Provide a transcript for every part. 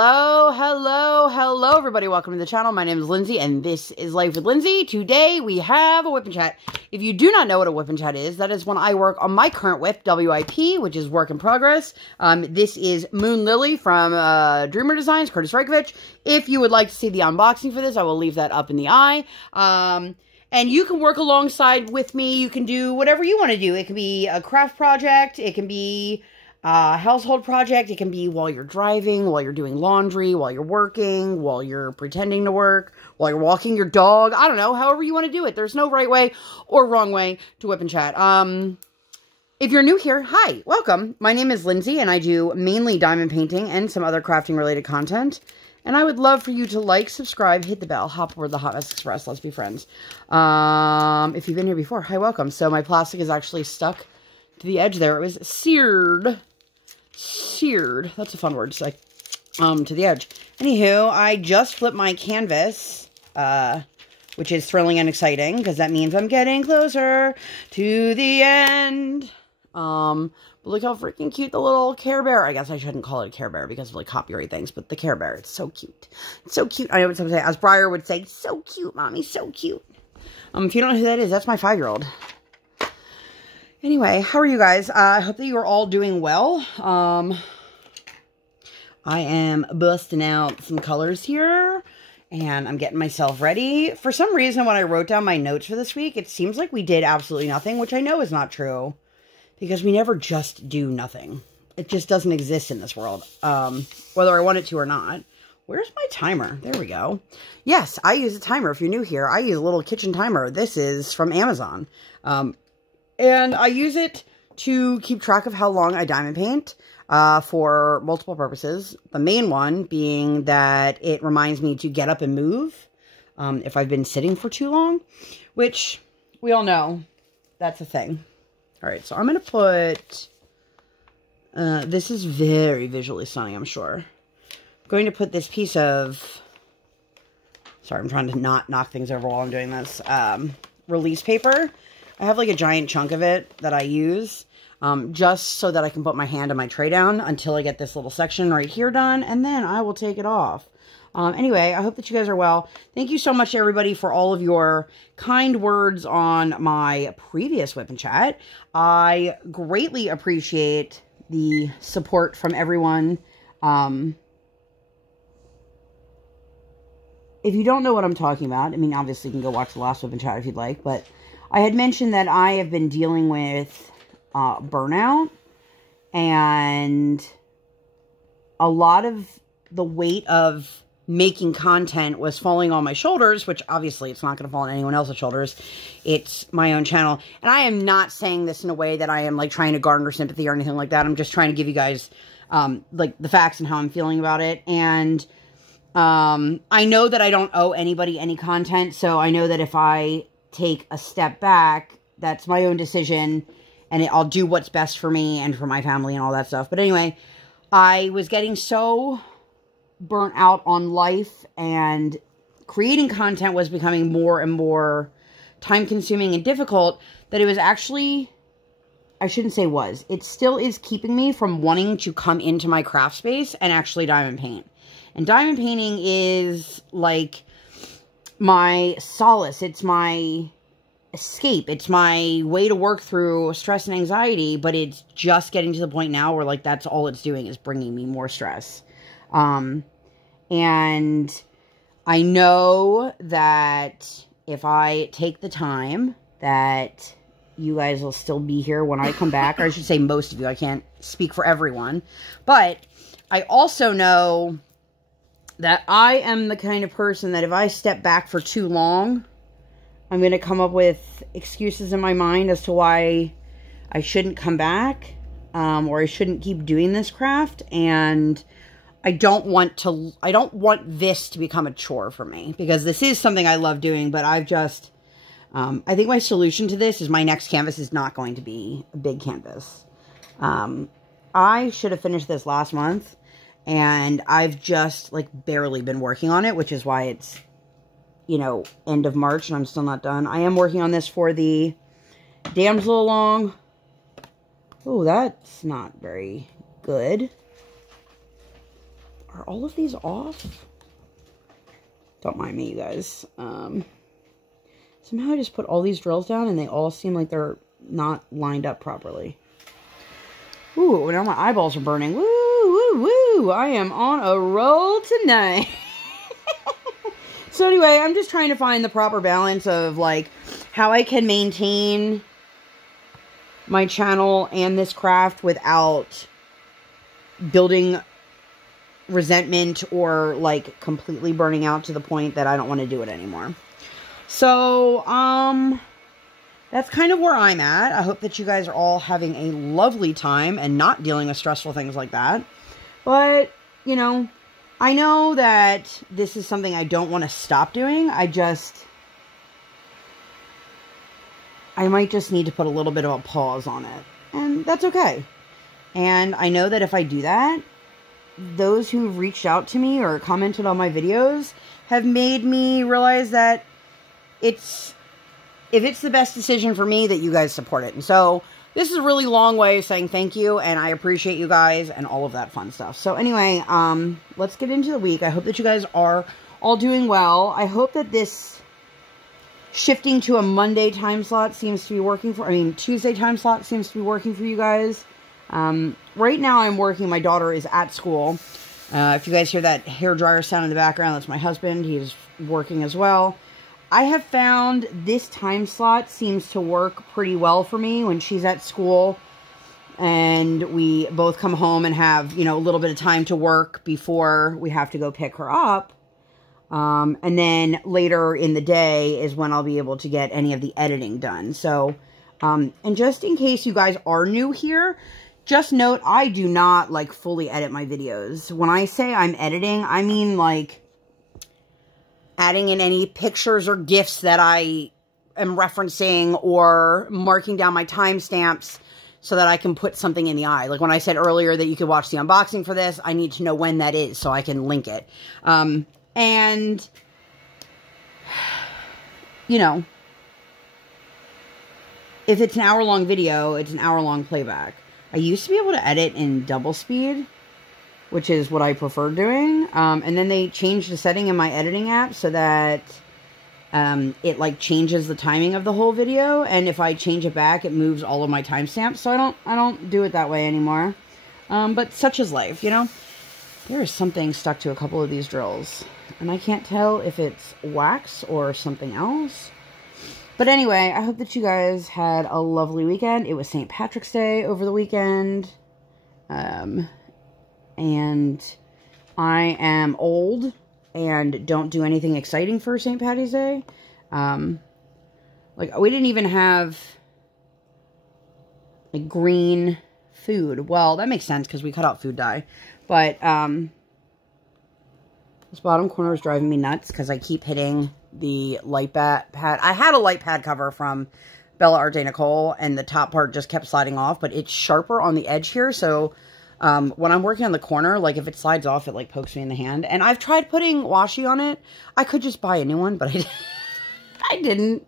Hello, everybody. Welcome to the channel. My name is Lindsay, and this is Life with Lindsay. Today, we have a WIP Chat. If you do not know what a WIP Chat is, that is when I work on my current WIP, WIP, which is work in progress. This is Moon Lily from Dreamer Designs, Kurtis Rykovich. If you would like to see the unboxing for this, I will leave that up in the eye. And you can work alongside with me. You can do whatever you want to do. It can be a craft project. It can be household project. It can be while you're driving, while you're doing laundry, while you're working, while you're pretending to work, while you're walking your dog. I don't know, however you want to do it. There's no right way or wrong way to WIP and chat. If you're new here, hi, welcome. My name is Lindsay, and I do mainly diamond painting and some other crafting related content. And I would love for you to like, subscribe, hit the bell, hop aboard the Hot Mess Express. Let's be friends. If you've been here before, hi, welcome. So my plastic is actually stuck to the edge there. It was seared. That's a fun word to say. To the edge. Anywho, I just flipped my canvas, which is thrilling and exciting because that means I'm getting closer to the end. But look how freaking cute the little Care Bear. I guess I shouldn't call it a Care Bear because of like copyright things, but the Care Bear, it's so cute. It's so cute. I know what some say, as Briar would say, so cute, mommy, so cute. If you don't know who that is, that's my 5-year-old. Anyway, how are you guys? I hope that you are all doing well. I am busting out some colors here, and I'm getting myself ready. For some reason, when I wrote down my notes for this week, it seems like we did absolutely nothing, which I know is not true, because we never just do nothing. It just doesn't exist in this world, whether I want it to or not. Where's my timer? There we go. Yes, I use a timer. If you're new here, I use a little kitchen timer. This is from Amazon. And I use it to keep track of how long I diamond paint for multiple purposes. The main one being that it reminds me to get up and move if I've been sitting for too long, which we all know that's a thing. All right, so I'm going to put, this is very visually stunning, I'm sure. I'm going to put this piece of, sorry, I'm trying to not knock things over while I'm doing this, release paper. I have like a giant chunk of it that I use just so that I can put my hand on my tray down until I get this little section right here done, and then I will take it off. Anyway, I hope that you guys are well. Thank you so much to everybody for all of your kind words on my previous WIP and Chat. I greatly appreciate the support from everyone. If you don't know what I'm talking about, I mean, obviously you can go watch the last WIP and Chat if you'd like, but I had mentioned that I have been dealing with burnout, and a lot of the weight of making content was falling on my shoulders, which obviously it's not going to fall on anyone else's shoulders. It's my own channel. And I am not saying this in a way that I am like trying to garner sympathy or anything like that. I'm just trying to give you guys like the facts and how I'm feeling about it. And I know that I don't owe anybody any content. So I know that if I take a step back, that's my own decision, and I'll do what's best for me and for my family and all that stuff. But anyway, I was getting so burnt out on life, and creating content was becoming more and more time consuming and difficult, that it was actually, I shouldn't say was, it still is keeping me from wanting to come into my craft space and actually diamond paint. And diamond painting is like my solace. It's my escape. It's my way to work through stress and anxiety, but it's just getting to the point now where like that's all it's doing is bringing me more stress. And I know that if I take the time that you guys will still be here when I come back, or I should say most of you. I can't speak for everyone, but I also know that I am the kind of person that if I step back for too long, I'm going to come up with excuses in my mind as to why I shouldn't come back, or I shouldn't keep doing this craft. And I don't want this to become a chore for me, because this is something I love doing, but I've just, I think my solution to this is my next canvas is not going to be a big canvas. I should have finished this last month, and I've just, like, barely been working on it, which is why it's, you know, end of March, and I'm still not done. I am working on this for the Damsel Along. Oh, that's not very good. Are all of these off? Don't mind me, you guys. Somehow I just put all these drills down and they all seem like they're not lined up properly. Ooh, now my eyeballs are burning. Woo, woo, woo. I am on a roll tonight. So anyway, I'm just trying to find the proper balance of, like, how I can maintain my channel and this craft without building resentment or, like, completely burning out to the point that I don't want to do it anymore. So, that's kind of where I'm at. I hope that you guys are all having a lovely time and not dealing with stressful things like that. But, you know, I know that this is something I don't want to stop doing. I might just need to put a little bit of a pause on it. And that's okay. And I know that if I do that, those who've reached out to me or commented on my videos have made me realize that if it's the best decision for me, that you guys support it. And so this is a really long way of saying thank you, and I appreciate you guys and all of that fun stuff. So anyway, let's get into the week. I hope that you guys are all doing well. I hope that this shifting to a Monday time slot seems to be working Tuesday time slot seems to be working for you guys. Right now I'm working. My daughter is at school. If you guys hear that hairdryer sound in the background, that's my husband. He's working as well. I have found this time slot seems to work pretty well for me when she's at school and we both come home and have, you know, a little bit of time to work before we have to go pick her up. And then later in the day is when I'll be able to get any of the editing done. So, and just in case you guys are new here, just note, I do not, like, fully edit my videos. When I say I'm editing, I mean, like, adding in any pictures or GIFs that I am referencing or marking down my timestamps so that I can put something in the eye. Like when I said earlier that you could watch the unboxing for this, I need to know when that is so I can link it. And, you know, if it's an hour-long video, it's an hour-long playback. I used to be able to edit in double speed, which is what I prefer doing. And then they changed the setting in my editing app so that it, like, changes the timing of the whole video. And if I change it back, it moves all of my timestamps. So I don't do it that way anymore. But such is life, you know? There is something stuck to a couple of these drills. And I can't tell if it's wax or something else. But anyway, I hope that you guys had a lovely weekend. It was St. Patrick's Day over the weekend. And I am old and don't do anything exciting for St. Patty's Day. Like, we didn't even have, like, green food. Well, that makes sense because we cut out food dye. But, this bottom corner is driving me nuts because I keep hitting the light pad. I had a light pad cover from Bella Art de Nicole, and the top part just kept sliding off, but it's sharper on the edge here, so when I'm working on the corner, like, if it slides off, it, like, pokes me in the hand. And I've tried putting washi on it. I could just buy a new one, but I didn't.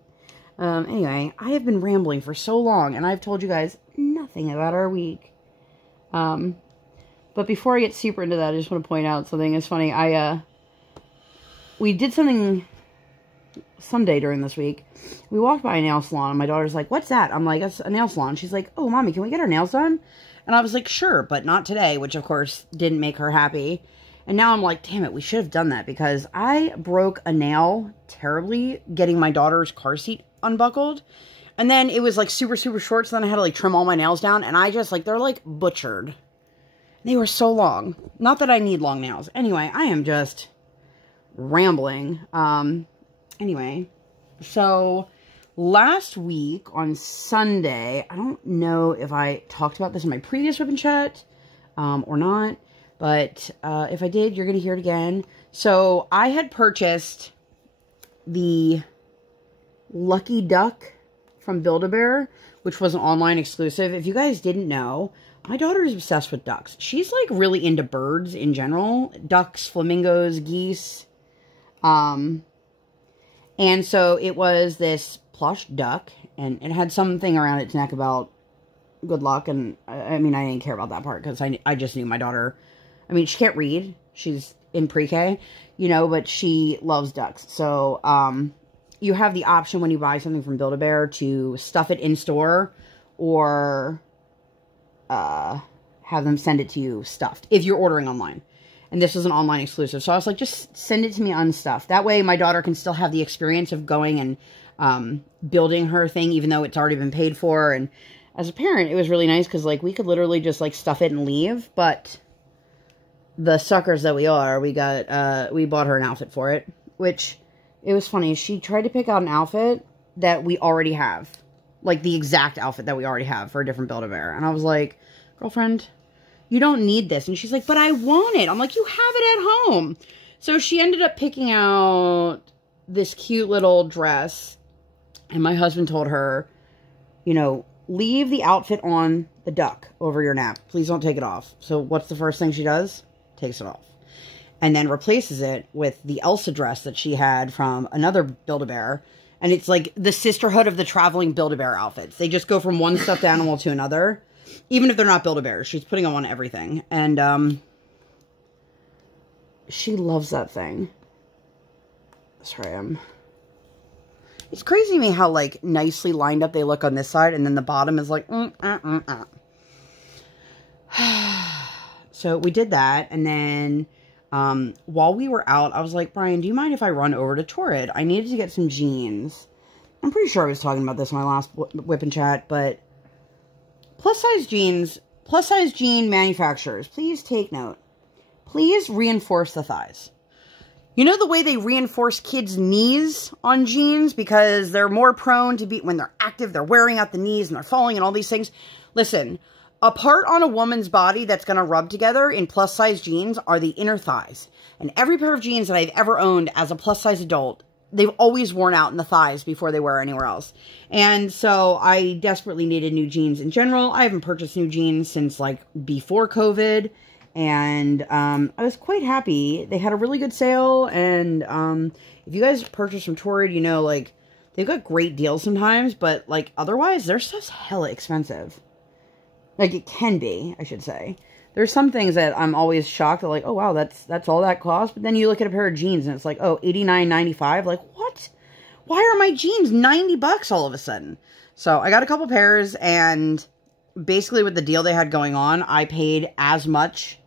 Anyway, I have been rambling for so long, and I've told you guys nothing about our week. But before I get super into that, I just want to point out something. It's funny. We did something someday during this week. We walked by a nail salon, and my daughter's like, "What's that?" I'm like, "That's a nail salon." She's like, "Oh, Mommy, can we get our nails done?" And I was like, "Sure, but not today," which, of course, didn't make her happy. And now I'm like, damn it, we should have done that, because I broke a nail terribly getting my daughter's car seat unbuckled. And then it was, like, super, super short, so then I had to, like, trim all my nails down. And I just, like, they're, like, butchered. They were so long. Not that I need long nails. Anyway, I am just rambling. Anyway, so last week on Sunday, I don't know if I talked about this in my previous WIP Chat or not, but if I did, you're going to hear it again. So I had purchased the Lucky Duck from Build-A-Bear, which was an online exclusive. If you guys didn't know, my daughter is obsessed with ducks. She's, like, really into birds in general. Ducks, flamingos, geese. And so it was this plush duck, and it had something around its neck about good luck, and I mean, I didn't care about that part, because I just knew my daughter, I mean, she can't read. She's in pre-K, you know, but she loves ducks. So, you have the option when you buy something from Build-A-Bear to stuff it in store or have them send it to you stuffed if you're ordering online. And this is an online exclusive. So I was like, just send it to me unstuffed. That way my daughter can still have the experience of going and building her thing, even though it's already been paid for. And as a parent, it was really nice because, like, we could literally just, like, stuff it and leave. But the suckers that we are, we bought her an outfit for it. Which, it was funny. She tried to pick out an outfit that we already have. Like, the exact outfit that we already have for a different Build-A-Bear. And I was like, girlfriend, you don't need this. And she's like, but I want it. I'm like, you have it at home. So she ended up picking out this cute little dress. And my husband told her, you know, leave the outfit on the duck over your nap. Please don't take it off. So what's the first thing she does? Takes it off. And then replaces it with the Elsa dress that she had from another Build-A-Bear. And it's like the sisterhood of the traveling Build-A-Bear outfits. They just go from one stuffed animal to another. Even if they're not Build-A-Bears, she's putting them on everything. And, she loves that thing. Sorry, it's crazy to me how, like, nicely lined up they look on this side, and then the bottom is like, So, we did that, and then, while we were out, I was like, Brian, do you mind if I run over to Torrid? I needed to get some jeans. I'm pretty sure I was talking about this in my last WIP Chat, but plus-size jean manufacturers, please take note. Please reinforce the thighs. You know the way they reinforce kids' knees on jeans because they're more prone to be, when they're active, they're wearing out the knees and they're falling and all these things? Listen, a part on a woman's body that's going to rub together in plus-size jeans are the inner thighs. And every pair of jeans that I've ever owned as a plus-size adult, they've always worn out in the thighs before they wear anywhere else. And so I desperately needed new jeans in general. I haven't purchased new jeans since, like, before COVID. And I was quite happy. They had a really good sale. And if you guys purchase from Torrid, you know, like, they've got great deals sometimes. But, like, otherwise, their stuff's hella expensive. Like, it can be, I should say. There's some things that I'm always shocked at, like, oh, wow, that's all that costs. But then you look at a pair of jeans and it's like, oh, $89.95. Like, what? Why are my jeans $90 all of a sudden? So I got a couple pairs, and basically with the deal they had going on, I paid as much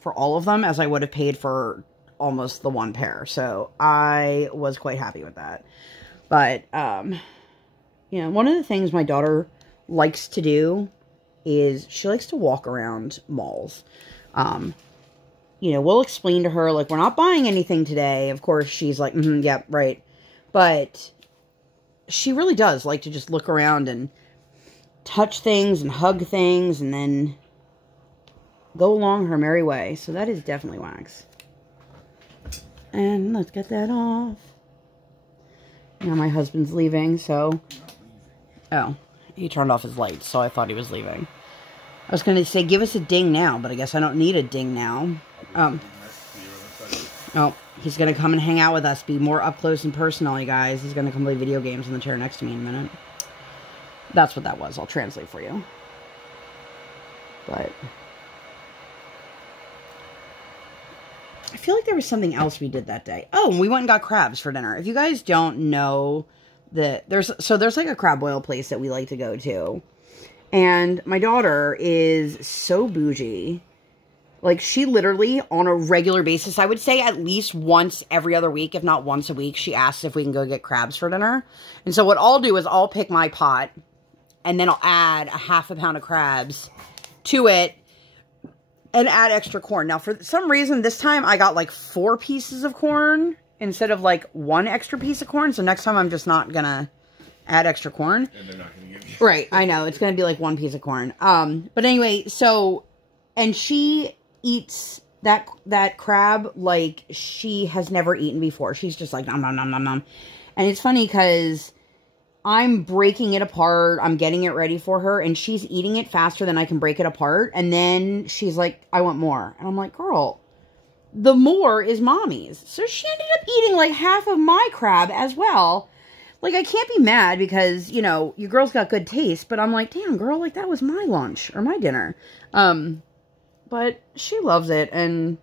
for all of them as I would have paid for almost the one pair. So I was quite happy with that. But, you know, one of the things my daughter likes to do is she likes to walk around malls. You know, we'll explain to her, like, we're not buying anything today. Of course, she's like, yeah, right. But she really does like to just look around and touch things and hug things and then go along her merry way. So that is definitely wax. And let's get that off. Now my husband's leaving, so... Oh, he turned off his lights, so I thought he was leaving. I was going to say, give us a ding now, but I guess I don't need a ding now. Oh, he's going to come and hang out with us, be more up close and personal, you guys. He's going to come play video games in the chair next to me in a minute. That's what that was. I'll translate for you. But I feel like there was something else we did that day. Oh, we went and got crabs for dinner. If you guys don't know, there's like a crab boil place that we like to go to. And my daughter is so bougie. Like, she literally, on a regular basis, I would say at least once every other week, if not once a week, she asks if we can go get crabs for dinner. And so what I'll do is I'll pick my pot, and then I'll add a half a pound of crabs to it, and add extra corn. Now, for some reason, this time I got like 4 pieces of corn instead of like 1 extra piece of corn. So next time I'm just not going to add extra corn. And they're not going to give you. Right, I know. It's going to be like 1 piece of corn. But anyway, so, and she eats that crab like she has never eaten before. She's just like, nom, nom, nom, nom, nom. And it's funny because I'm breaking it apart. I'm getting it ready for her. And she's eating it faster than I can break it apart. And then she's like, I want more. And I'm like, girl, the more is mommy's. So she ended up eating like half of my crab as well. Like, I can't be mad because, you know, your girl's got good taste. But I'm like, damn, girl, like, that was my lunch or my dinner. but she loves it, and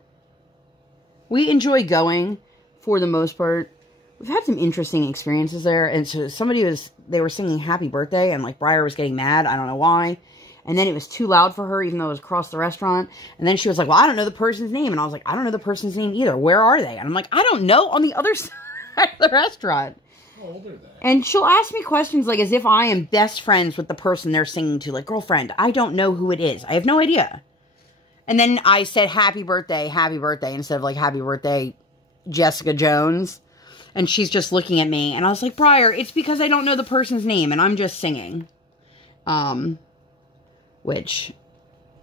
we enjoy going for the most part. We've had some interesting experiences there, and so they were singing happy birthday, and like Briar was getting mad, I don't know why, and then it was too loud for her, even though it was across the restaurant, and then she was like, well, I don't know the person's name, and I was like, I don't know the person's name either, where are they? And I'm like, I don't know, on the other side of the restaurant. How old are they? And she'll ask me questions like as if I am best friends with the person they're singing to, like, girlfriend, I don't know who it is, I have no idea. And then I said happy birthday, instead of like happy birthday, Jessica Jones. And she's just looking at me. And I was like, Briar, it's because I don't know the person's name and I'm just singing. Which,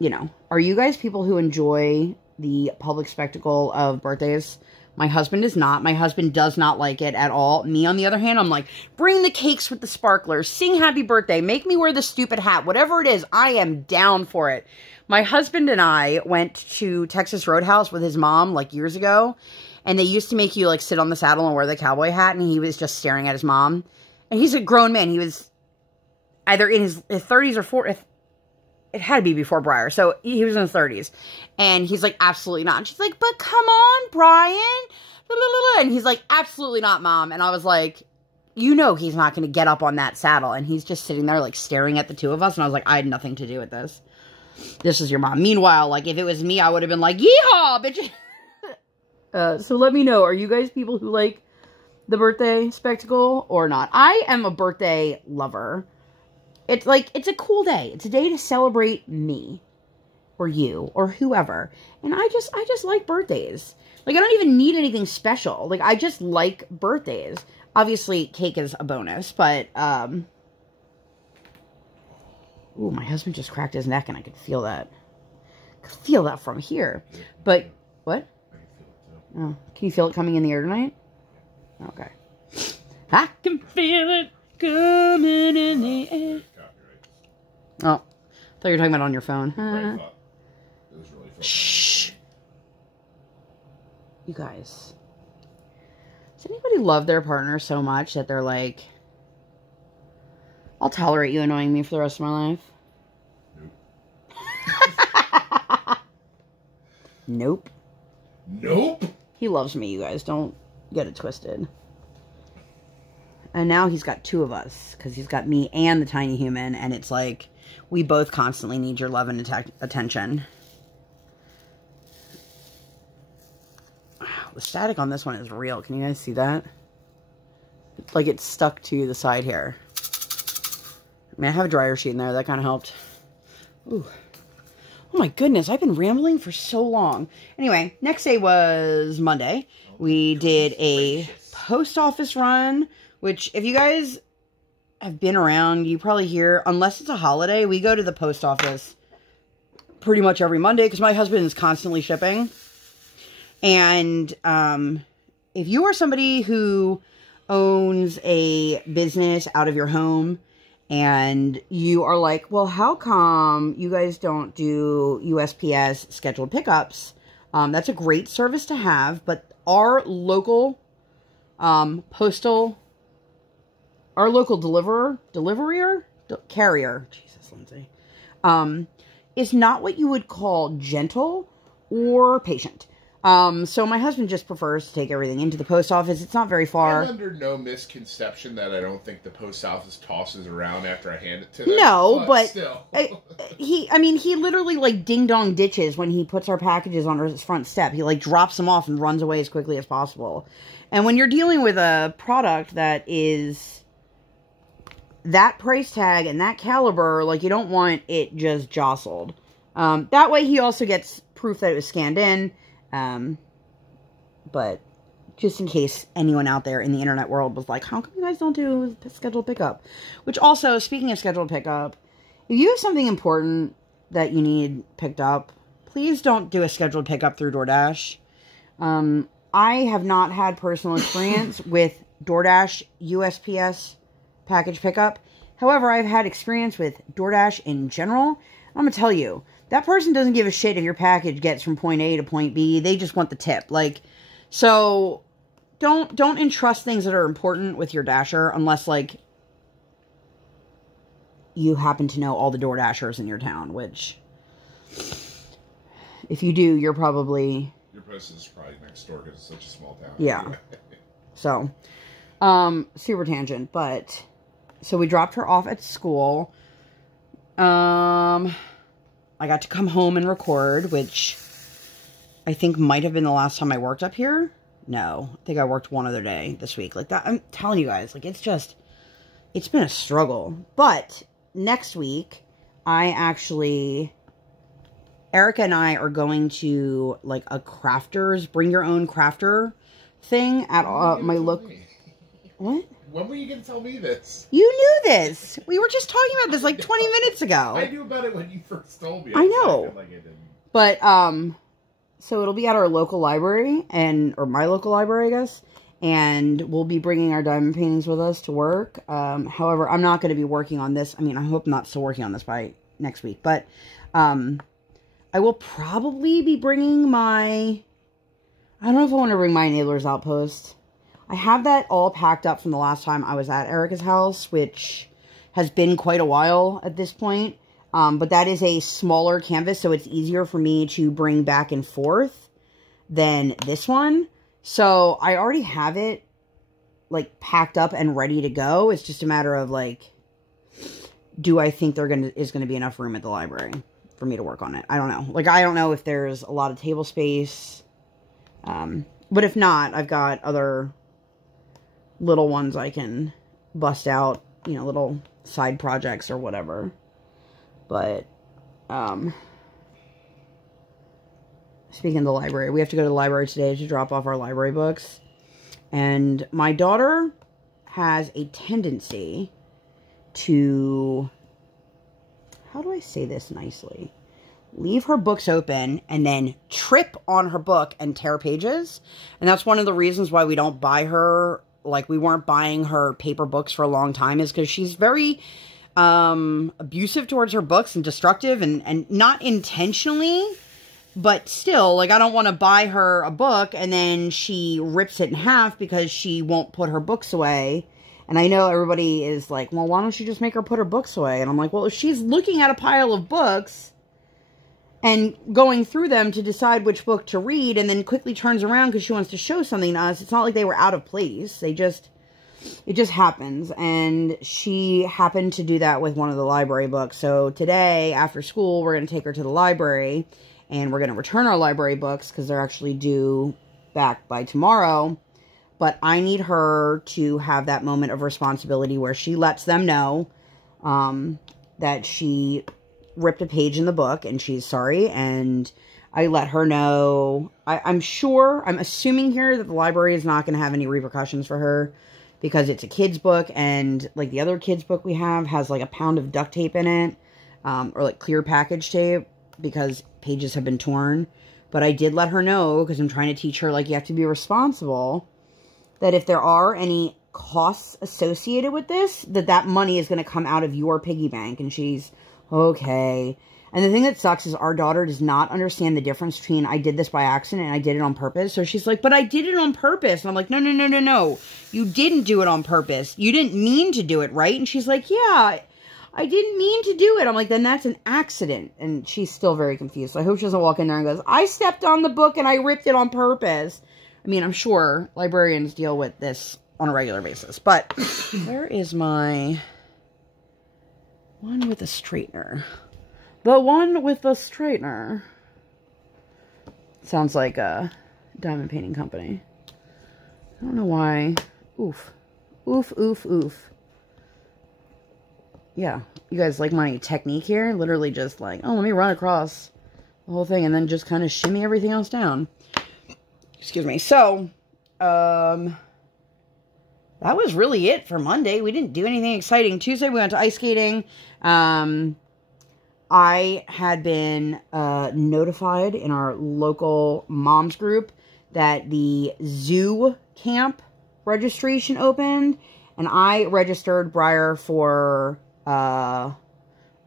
you know, are you guys people who enjoy the public spectacle of birthdays? My husband is not. My husband does not like it at all. Me, on the other hand, I'm like, bring the cakes with the sparklers. Sing happy birthday. Make me wear the stupid hat. Whatever it is, I am down for it. My husband and I went to Texas Roadhouse with his mom, like, years ago. And they used to make you, like, sit on the saddle and wear the cowboy hat. And he was just staring at his mom. And he's a grown man. He was either in his 30s or 40s. It had to be before Briar. So he was in his 30s. And he's like, absolutely not. And she's like, but come on, Brian. And he's like, absolutely not, Mom. And I was like, you know he's not going to get up on that saddle. And he's just sitting there, like, staring at the two of us. And I was like, I had nothing to do with this. This is your mom. Meanwhile, like, if it was me, I would have been like, yeehaw, bitch. So let me know, are you guys people who like the birthday spectacle or not? I am a birthday lover. It's like, it's a cool day. It's a day to celebrate me or you or whoever. And I just like birthdays. Like, I don't even need anything special. Like, I just like birthdays. Obviously, cake is a bonus, but, ooh, my husband just cracked his neck and I could feel that. I could feel that from here. But, what? Oh, can you feel it coming in the air tonight? Okay. I can feel it coming in the air. Oh, I thought you were talking about on your phone. It was really fun. Shh. You guys. Does anybody love their partner so much that they're like, I'll tolerate you annoying me for the rest of my life? Nope. Nope. Nope. He loves me, you guys. Don't get it twisted. And now he's got two of us. Because he's got me and the tiny human. And it's like, we both constantly need your love and attention. Wow, the static on this one is real. Can you guys see that? Like, it's stuck to the side here. I mean, I have a dryer sheet in there. That kind of helped. Ooh. Oh my goodness, I've been rambling for so long. Anyway, next day was Monday. We did a post office run, which if you guys have been around, you probably hear, unless it's a holiday, we go to the post office pretty much every Monday because my husband is constantly shipping. And if you are somebody who owns a business out of your home, and you are like, well, how come you guys don't do USPS scheduled pickups? That's a great service to have, but our local carrier, Jesus, Lindsay, is not what you would call gentle or patient. So my husband just prefers to take everything into the post office. It's not very far. I'm under no misconception that I don't think the post office tosses around after I hand it to them. No, but still. he literally, like, ding-dong ditches when he puts our packages on his front step. He, like, drops them off and runs away as quickly as possible. And when you're dealing with a product that is that price tag and that caliber, like, you don't want it just jostled. That way he also gets proof that it was scanned in. But just in case anyone out there in the internet world was like, how come you guys don't do scheduled pickup? Which also, speaking of scheduled pickup, if you have something important that you need picked up, please don't do a scheduled pickup through DoorDash. I have not had personal experience with DoorDash USPS package pickup. However, I've had experience with DoorDash in general. I'm going to tell you, that person doesn't give a shit if your package gets from point A to point B. They just want the tip. Like, so don't entrust things that are important with your Dasher unless, like, you happen to know all the DoorDashers in your town, which if you do, you're probably... Your post is probably next door because it's such a small town. Yeah. So, super tangent, but... So we dropped her off at school. I got to come home and record, which I think might have been the last time I worked up here. No, I think I worked one other day this week. Like that, I'm telling you guys, like it's been a struggle. But next week, Erica and I are going to like a crafters, bring your own crafter thing at my local... What? When were you going to tell me this? You knew this. We were just talking about this like 20 minutes ago. I knew about it when you first told me. I know. Like I didn't. But, so it'll be at our local library, or my local library, I guess. And we'll be bringing our diamond paintings with us to work. However, I'm not going to be working on this. I mean, I hope I'm not still working on this by next week. But, I will probably be bringing I don't know if I want to bring my Enablers Outpost. I have that all packed up from the last time I was at Erica's house, which has been quite a while at this point. But that is a smaller canvas, so it's easier for me to bring back and forth than this one. So I already have it, like, packed up and ready to go. It's just a matter of, like, do I think is going to be enough room at the library for me to work on it? I don't know. Like, I don't know if there's a lot of table space. But if not, I've got other little ones I can bust out, you know, little side projects or whatever. But, speaking of the library, we have to go to the library today to drop off our library books. And my daughter has a tendency to, how do I say this nicely? Leave her books open and then trip on her book and tear pages. And that's one of the reasons why we don't buy her, like we weren't buying her paper books for a long time, is because she's very abusive towards her books and destructive, and not intentionally, but still, like, I don't want to buy her a book and then she rips it in half because she won't put her books away. And I know everybody is like, well, why don't you just make her put her books away? And I'm like, well, if she's looking at a pile of books and going through them to decide which book to read, and then quickly turns around because she wants to show something to us, it's not like they were out of place. It just happens. And she happened to do that with one of the library books. So today, after school, we're going to take her to the library, and we're going to return our library books because they're actually due back by tomorrow. But I need her to have that moment of responsibility where she lets them know that she ripped a page in the book and she's sorry, and I let her know. I'm assuming here that the library is not going to have any repercussions for her because it's a kid's book, and like the other kid's book we have has like a pound of duct tape in it, or like clear package tape, because pages have been torn. But I did let her know, because I'm trying to teach her, like, you have to be responsible, that if there are any costs associated with this, that money is going to come out of your piggy bank. And she's okay. And the thing that sucks is our daughter does not understand the difference between I did this by accident and I did it on purpose. So she's like, but I did it on purpose. And I'm like, no. You didn't do it on purpose. You didn't mean to do it, right? And she's like, yeah, I didn't mean to do it. I'm like, then that's an accident. And she's still very confused. So I hope she doesn't walk in there and goes, I stepped on the book and I ripped it on purpose. I mean, I'm sure librarians deal with this on a regular basis. But where is my one with a straightener? The one with the straightener. Sounds like a diamond painting company. I don't know why. Oof. Oof. Yeah. You guys like my technique here? Literally just like, oh, let me run across the whole thing and then just kind of shimmy everything else down. Excuse me. So, that was really it for Monday. We didn't do anything exciting. Tuesday, we went to ice skating. I had been notified in our local moms group that the zoo camp registration opened. And I registered Briar for, I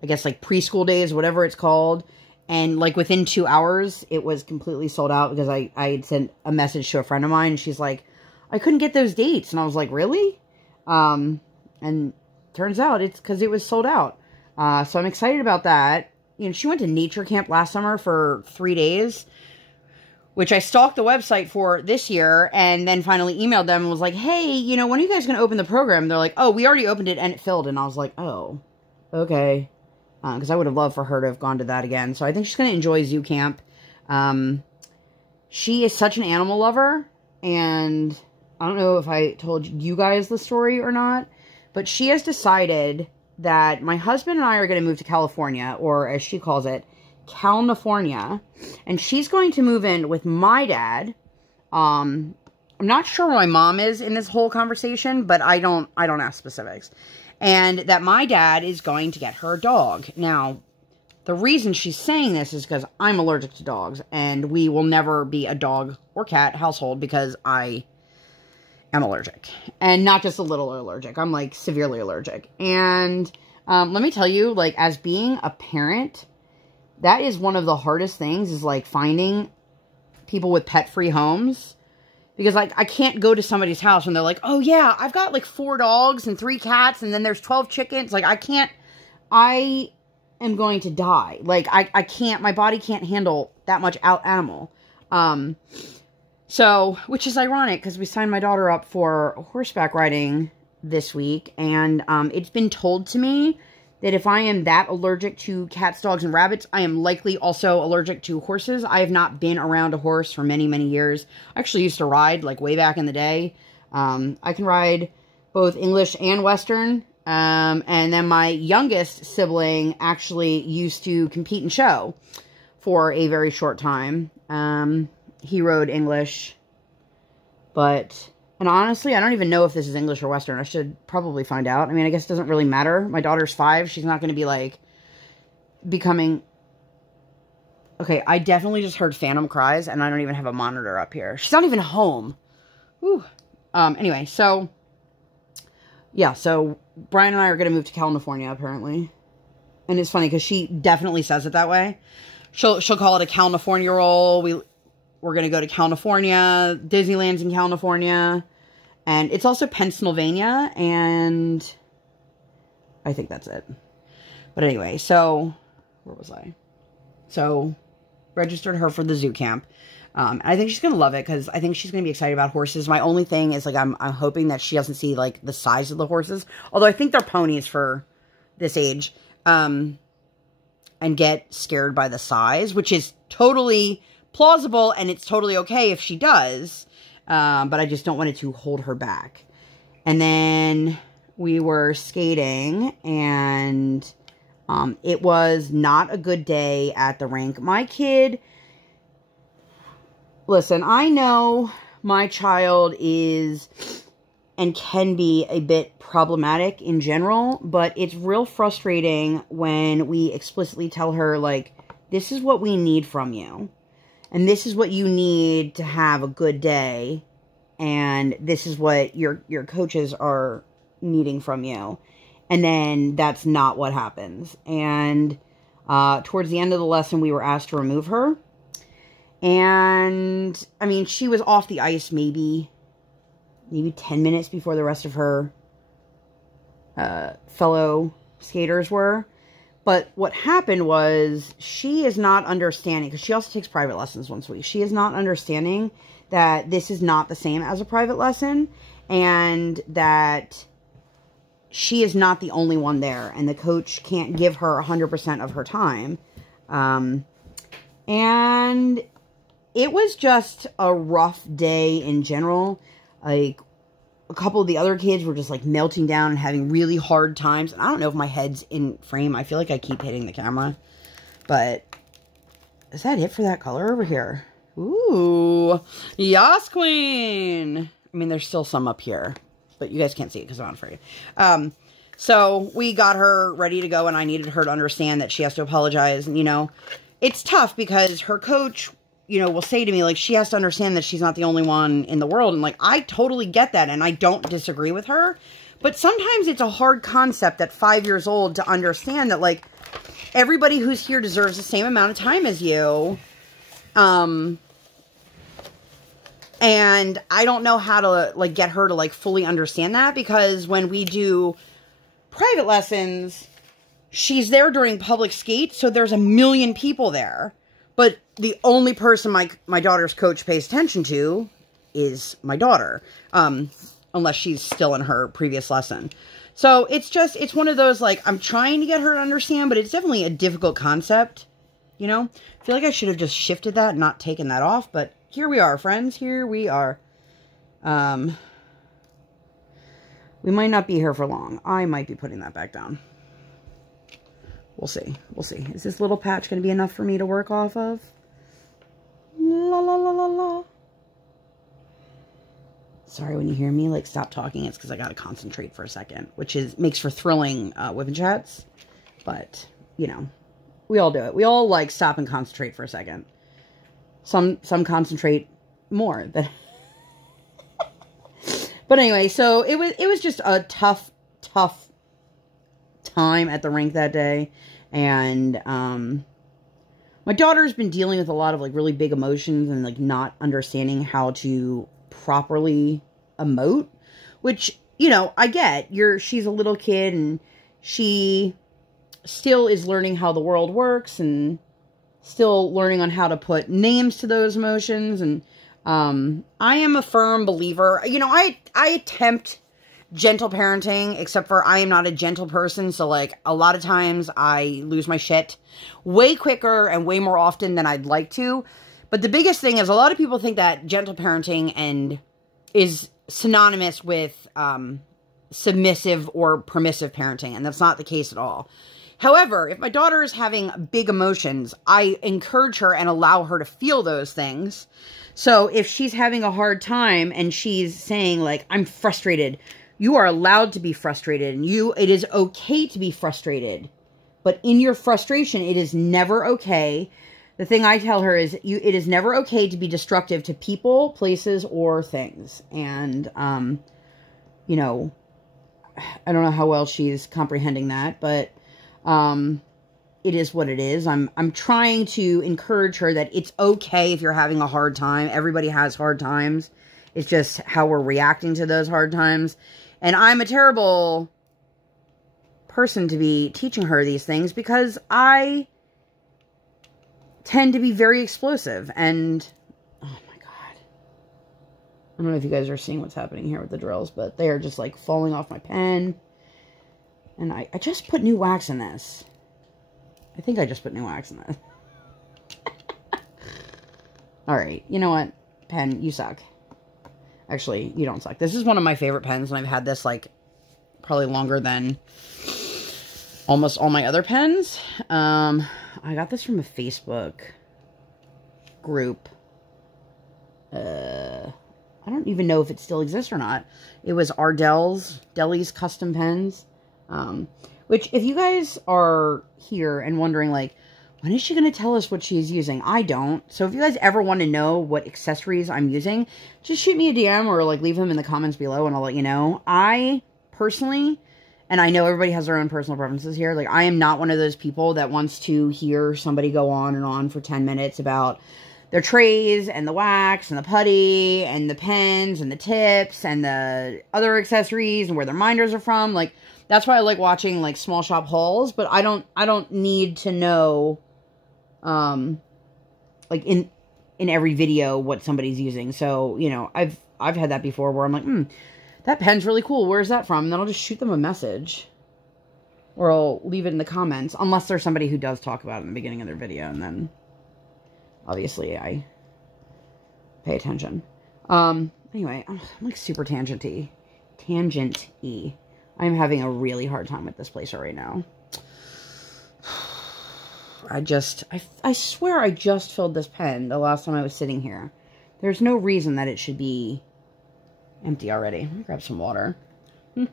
guess, like preschool days, whatever it's called. And, like, within 2 hours, it was completely sold out because I had sent a message to a friend of mine. And she's like, I couldn't get those dates. And I was like, really? And turns out it's because it was sold out. So I'm excited about that. she went to nature camp last summer for 3 days, which I stalked the website for this year, and then finally emailed them and was like, hey, when are you guys going to open the program? They're like, oh, we already opened it and it filled. And I was like, oh, okay. Because I would have loved for her to have gone to that again. So I think she's going to enjoy zoo camp. She is such an animal lover, and I don't know if I told you guys the story or not, but she has decided that my husband and I are going to move to California, or as she calls it, California, and she's going to move in with my dad. I'm not sure where my mom is in this whole conversation, but I don't ask specifics. And that my dad is going to get her a dog. Now, the reason she's saying this is because I'm allergic to dogs, and we will never be a dog or cat household because I am allergic. And not just a little allergic. I'm, like, severely allergic. And let me tell you, like, as being a parent, that is one of the hardest things, is, like, finding people with pet-free homes. Because, like, I can't go to somebody's house and they're like, oh, yeah, I've got, like, 4 dogs and 3 cats, and then there's 12 chickens. Like, I am going to die. Like, I can't, my body can't handle that much animal. So, which is ironic, because we signed my daughter up for horseback riding this week, and it's been told to me that if I am that allergic to cats, dogs, and rabbits, I am likely also allergic to horses. I have not been around a horse for many, many years. I actually used to ride, like, way back in the day. I can ride both English and Western. And then my youngest sibling actually used to compete in show for a very short time. He rode English, and honestly, I don't even know if this is English or Western. I should probably find out. I mean, I guess it doesn't really matter. My daughter's 5. She's not going to be, like, becoming... Okay, I definitely just heard phantom cries, and I don't even have a monitor up here. She's not even home. Whew. Anyway, so... Yeah, so Brian and I are going to move to California, apparently. And it's funny, because she definitely says it that way. She'll call it a California roll. We're going to go to California. Disneyland's in California. And it's also Pennsylvania. And I think that's it. But anyway, so... Where was I? So, registered her for the zoo camp. I think she's going to love it, because I think she's going to be excited about horses. My only thing is, like, I'm hoping that she doesn't see, like, the size of the horses. Although I think they're ponies for this age. And get scared by the size, which is totally plausible, and it's totally okay if she does. But I just don't want it to hold her back. And then we were skating, and it was not a good day at the rink. My kid... Listen, I know my child is and can be a bit problematic in general, but it's real frustrating when we explicitly tell her, like, this is what we need from you, and this is what you need to have a good day, and this is what your coaches are needing from you, and then that's not what happens. And towards the end of the lesson, we were asked to remove her. And, I mean, she was off the ice maybe 10 minutes before the rest of her fellow skaters were. But what happened was, she is not understanding, because she also takes private lessons once a week. She is not understanding that this is not the same as a private lesson, and that she is not the only one there, and the coach can't give her 100% of her time. And it was just a rough day in general. Like, a couple of the other kids were just, like, melting down and having really hard times. And I don't know if my head's in frame. I feel like I keep hitting the camera. But, is that it for that color over here? Ooh. Yas, queen! I mean, there's still some up here. But you guys can't see it because I'm not afraid. So, we got her ready to go, and I needed her to understand that she has to apologize. And, it's tough because her coach... will say to me, like, she has to understand that she's not the only one in the world. And, like, I totally get that, and I don't disagree with her. But sometimes it's a hard concept at 5 years old to understand that, like, everybody who's here deserves the same amount of time as you. And I don't know how to, like, get her to, like, fully understand that. Because when we do private lessons, she's there during public skates, so there's a million people there. But the only person my daughter's coach pays attention to is my daughter. Unless she's still in her previous lesson. So it's one of those, like, I'm trying to get her to understand, but it's definitely a difficult concept, you know? I feel like I should have just shifted that and not taken that off, but here we are, friends. Here we are. We might not be here for long. I might be putting that back down. We'll see. We'll see. Is this little patch going to be enough for me to work off of? La la la la la. Sorry when you hear me, like, stop talking. It's because I got to concentrate for a second, which makes for thrilling WIP chats. But, you know, we all do it. We all, like, stop and concentrate for a second. Some concentrate more. But anyway, so it was just a tough time at the rink that day. And my daughter's been dealing with a lot of, like, really big emotions and, like, not understanding how to properly emote, which, you know, I get. She's a little kid and she still is learning how the world works and still learning on how to put names to those emotions. And I am a firm believer, you know, I attempt gentle parenting, except for I am not a gentle person. So, like, a lot of times I lose my shit way quicker and way more often than I'd like to. But the biggest thing is a lot of people think that gentle parenting is synonymous with submissive or permissive parenting, and that's not the case at all. However, if my daughter is having big emotions, I encourage her and allow her to feel those things. So if she's having a hard time and she's saying, like, I'm frustrated, you are allowed to be frustrated, and it is okay to be frustrated. But in your frustration, it is never okay. The thing I tell her is, it is never okay to be destructive to people, places, or things. And, you know, I don't know how well she's comprehending that, but it is what it is. I'm trying to encourage her that it's okay if you're having a hard time. Everybody has hard times. It's just how we're reacting to those hard times. And I'm a terrible person to be teaching her these things because I tend to be very explosive. And, oh my God. I don't know if you guys are seeing what's happening here with the drills, but they are just, like, falling off my pen. And I just put new wax in this. I think I just put new wax in this. Alright, you know what? Pen, you suck. Actually, you don't suck. This is one of my favorite pens, and I've had this, like, probably longer than almost all my other pens. I got this from a Facebook group. I don't even know if it still exists or not. It was Deli's Custom Pens. Which, if you guys are here and wondering, like, when is she going to tell us what she's using? I don't. So if you guys ever want to know what accessories I'm using, just shoot me a DM or, like, leave them in the comments below and I'll let you know. I, personally, and I know everybody has their own personal preferences here, like, I am not one of those people that wants to hear somebody go on and on for 10 minutes about their trays and the wax and the putty and the pens and the tips and the other accessories and where their minders are from. Like, that's why I like watching, like, small shop hauls, but I don't need to know, like, in every video what somebody's using. So, you know, I've had that before where I'm like, that pen's really cool. Where's that from? And then I'll just shoot them a message. Or I'll leave it in the comments, unless there's somebody who does talk about it in the beginning of their video, and then, obviously, I pay attention. Anyway, I'm like super tangent-y. Tangent-y. I'm having a really hard time with this place right now. I swear I just filled this pen the last time I was sitting here. There's no reason that it should be empty already. Let me grab some water. We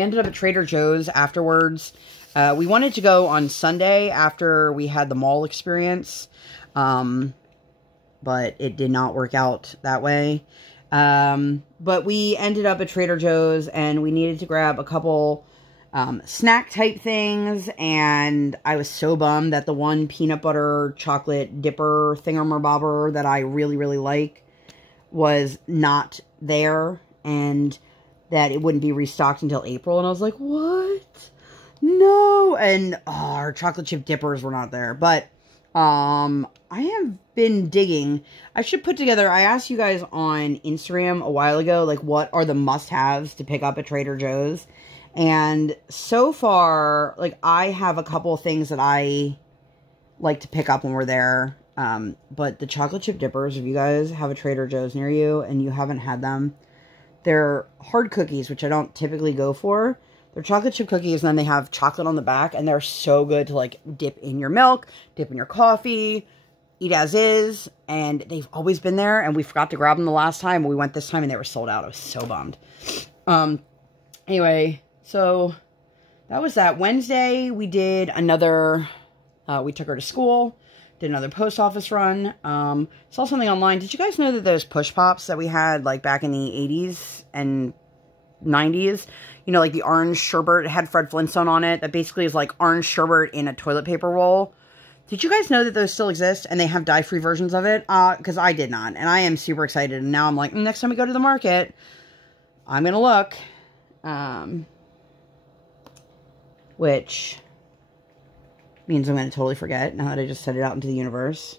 ended up at Trader Joe's afterwards. We wanted to go on Sunday after we had the mall experience. But it did not work out that way. But we ended up at Trader Joe's and we needed to grab a couple snack type things, and I was so bummed that the one peanut butter chocolate dipper thingamabobber that I really, really like was not there. And that it wouldn't be restocked until April. And I was like, what? No. And our chocolate chip dippers were not there. But I have been digging. I should put together, I asked you guys on Instagram a while ago, like, what are the must-haves to pick up at Trader Joe's? And so far, like, I have a couple of things that I like to pick up when we're there. But the chocolate chip dippers, if you guys have a Trader Joe's near you and you haven't had them, they're hard cookies, which I don't typically go for. They're chocolate chip cookies, and then they have chocolate on the back, and they're so good to, like, dip in your milk, dip in your coffee, eat as is, and they've always been there, and we forgot to grab them the last time. We went this time, and they were sold out. I was so bummed. Anyway, so that was that. Wednesday, we did another, we took her to school, did another post office run, saw something online. Did you guys know that those push pops that we had, like, back in the 80s and 90s, you know, like the orange sherbet, it had Fred Flintstone on it, that basically is like orange sherbet in a toilet paper roll. Did you guys know that those still exist and they have dye-free versions of it? Because I did not, and I am super excited, and now I'm like, next time we go to the market, I'm gonna look, which means I'm gonna totally forget now that I just set it out into the universe.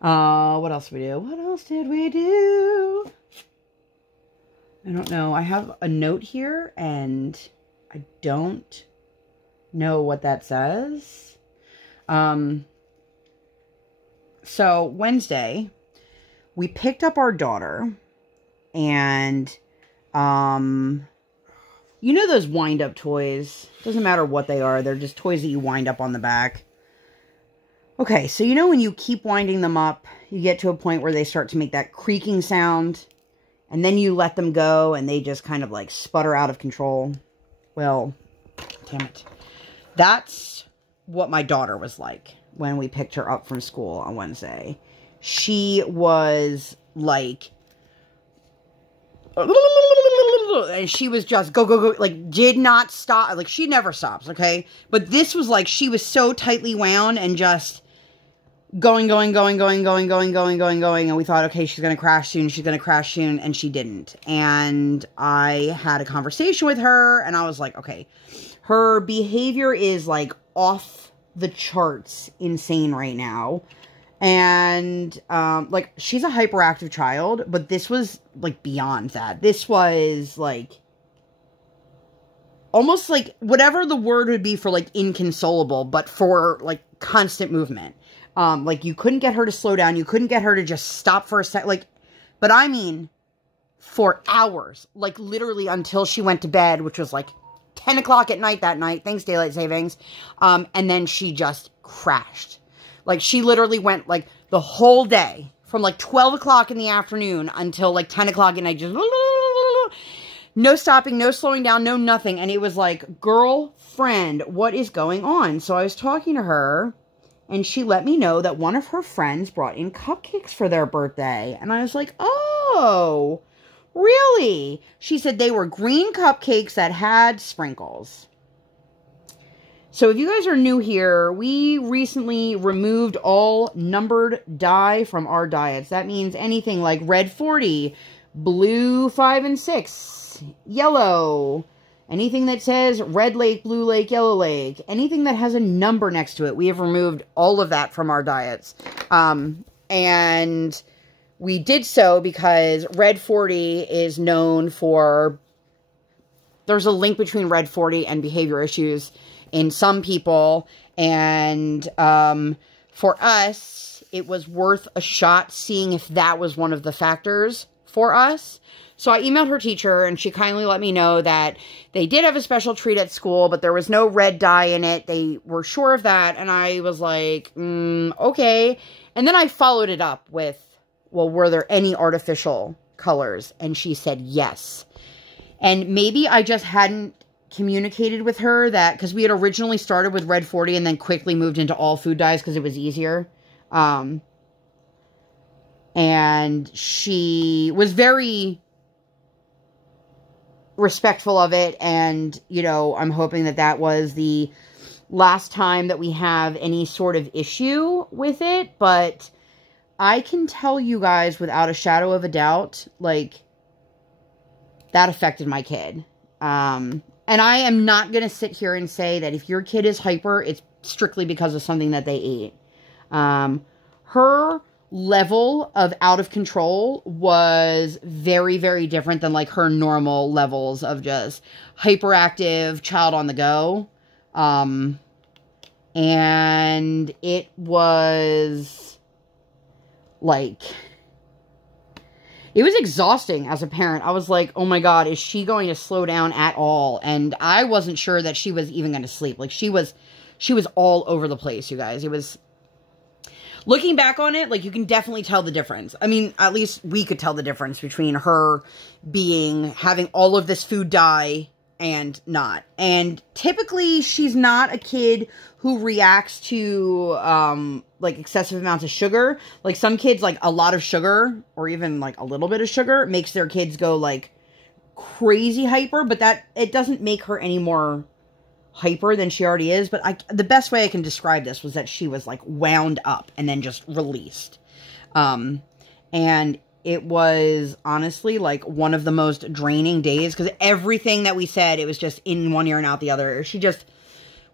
What else did we do? What else did we do? I don't know. I have a note here, and I don't know what that says. So, Wednesday, we picked up our daughter, and, you know those wind-up toys? Doesn't matter what they are. They're just toys that you wind up on the back. Okay, so you know when you keep winding them up, you get to a point where they start to make that creaking sound, and then you let them go, and they just kind of, like, sputter out of control. Well, damn it. That's what my daughter was like when we picked her up from school on Wednesday. She was, like, and she was just go, go, go, like, did not stop. Like, she never stops, okay? But this was, like, she was so tightly wound and just going, and we thought, okay, she's going to crash soon, and she didn't. And I had a conversation with her, and I was like, okay, her behavior is, like, off the charts insane right now. And, like, she's a hyperactive child, but this was, like, beyond that. This was, like, almost, like, whatever the word would be for, like, inconsolable, but for, like, constant movement. Like, you couldn't get her to slow down. You couldn't get her to just stop for a sec. Like, but I mean, for hours. Like, literally until she went to bed, which was, like, 10 o'clock at night that night. Thanks, Daylight Savings. And then she just crashed. Like, she literally went, like, the whole day. From, like, 12 o'clock in the afternoon until, like, 10 o'clock at night. Just no stopping, no slowing down, no nothing. And it was like, girlfriend, what is going on? So I was talking to her, and she let me know that one of her friends brought in cupcakes for their birthday. And I was like, oh, really? She said they were green cupcakes that had sprinkles. So if you guys are new here, we recently removed all numbered dye from our diets. That means anything like red 40, blue 5 and 6, yellow, anything that says Red Lake, Blue Lake, Yellow Lake, anything that has a number next to it, we have removed all of that from our diets. And we did so because Red 40 is known for, there's a link between Red 40 and behavior issues in some people. And for us, it was worth a shot seeing if that was one of the factors for us. So I emailed her teacher, and she kindly let me know that they did have a special treat at school, but there was no red dye in it. They were sure of that, and I was like, okay. And then I followed it up with, well, were there any artificial colors? And she said yes. And maybe I just hadn't communicated with her that, because we had originally started with Red 40 and then quickly moved into all food dyes because it was easier. And she was very respectful of it, and, you know, I'm hoping that that was the last time that we have any sort of issue with it, but I can tell you guys without a shadow of a doubt, like, that affected my kid. And I am not going to sit here and say that if your kid is hyper, it's strictly because of something that they ate. Her level of out of control was very, very different than like her normal levels of just hyperactive child on the go. And it was like, it was exhausting as a parent. I was like, oh my God, is she going to slow down at all? And I wasn't sure that she was even going to sleep. Like she was all over the place, you guys. It was, looking back on it, like you can definitely tell the difference. I mean, at least we could tell the difference between her having all of this food die and not. And typically she's not a kid who reacts to, like excessive amounts of sugar. Like some kids, like a lot of sugar or even like a little bit of sugar makes their kids go like crazy hyper, but it doesn't make her any more hyper than she already is. But the best way I can describe this was that she was like wound up and then just released. And it was honestly like one of the most draining days because everything that we said, it was just in one ear and out the other. She just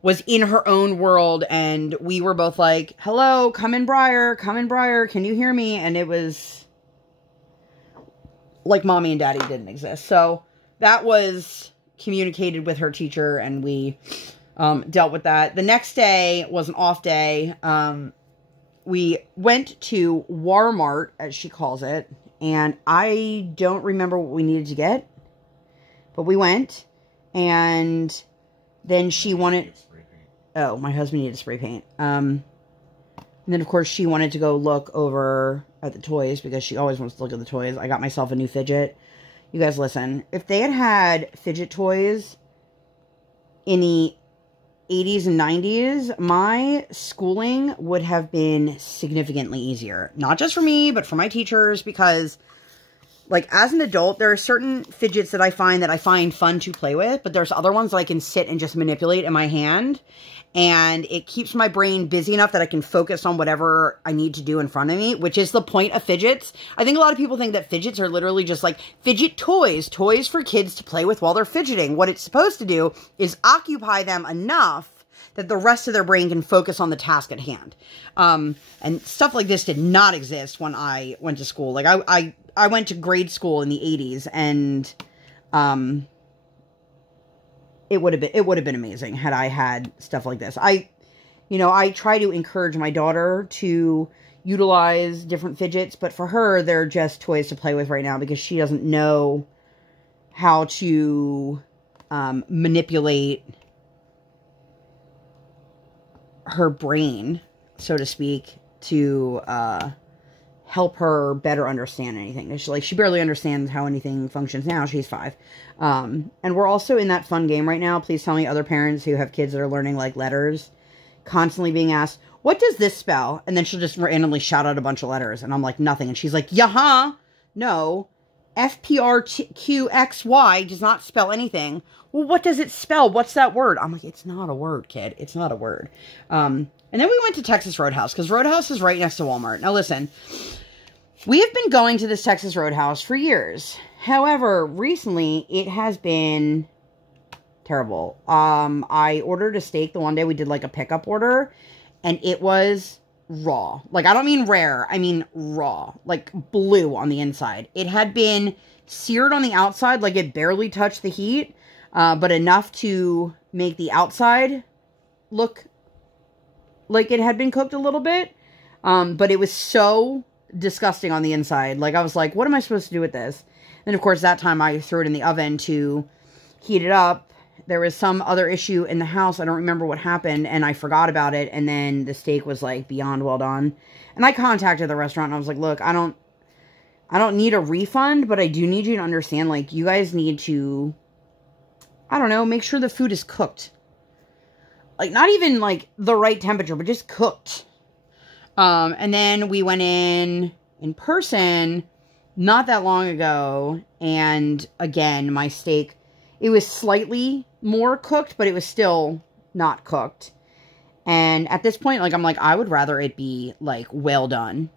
was in her own world, and we were both like, hello, come in, Briar, can you hear me? And it was like mommy and daddy didn't exist. So that was communicated with her teacher, and we dealt with that. The next day was an off day. We went to Walmart, as she calls it, and I don't remember what we needed to get, but we went, and then she wanted... Oh, my husband needed spray paint. And then, of course, she wanted to go look over at the toys because she always wants to look at the toys. I got myself a new fidget. You guys, listen. If they had fidget toys in the 80s and 90s, my schooling would have been significantly easier. Not just for me, but for my teachers, because... like, as an adult, there are certain fidgets that I find fun to play with, but there's other ones that I can sit and just manipulate in my hand, and it keeps my brain busy enough that I can focus on whatever I need to do in front of me, which is the point of fidgets. I think a lot of people think that fidgets are literally just like fidget toys for kids to play with while they're fidgeting. What it's supposed to do is occupy them enough that the rest of their brain can focus on the task at hand. And stuff like this did not exist when I went to school. Like, I went to grade school in the 80s, and it would have been amazing had I had stuff like this. I try to encourage my daughter to utilize different fidgets, but for her, they're just toys to play with right now because she doesn't know how to manipulate her brain, so to speak, to help her better understand anything. She barely understands how anything functions now. She's 5. And we're also in that fun game right now. Please tell me other parents who have kids that are learning like letters, constantly being asked, what does this spell? And then she'll just randomly shout out a bunch of letters. And I'm like, nothing. And she's like, yeah, no, FPRQXY does not spell anything. Well, what does it spell? What's that word? I'm like, it's not a word, kid. It's not a word. And then we went to Texas Roadhouse because Roadhouse is right next to Walmart. Now, listen, we have been going to this Texas Roadhouse for years. However, recently, it has been terrible. I ordered a steak the one day. We did like a pickup order, and it was raw. Like, I don't mean rare. I mean raw. Like, blue on the inside. It had been seared on the outside, like it barely touched the heat, but enough to make the outside look like it had been cooked a little bit. But it was so disgusting on the inside. Like, I was like, what am I supposed to do with this? And, of course, that time I threw it in the oven to heat it up. There was some other issue in the house. I don't remember what happened, and I forgot about it, and then the steak was, like, beyond well done. And I contacted the restaurant, and I was like, look, I don't need a refund, but I do need you to understand, like, you guys need to, I don't know, make sure the food is cooked. Like, not even, like, the right temperature, but just cooked. And then we went in person not that long ago, and again, my steak, it was slightly more cooked, but it was still not cooked. And at this point, like, I'm like, I would rather it be, like, well done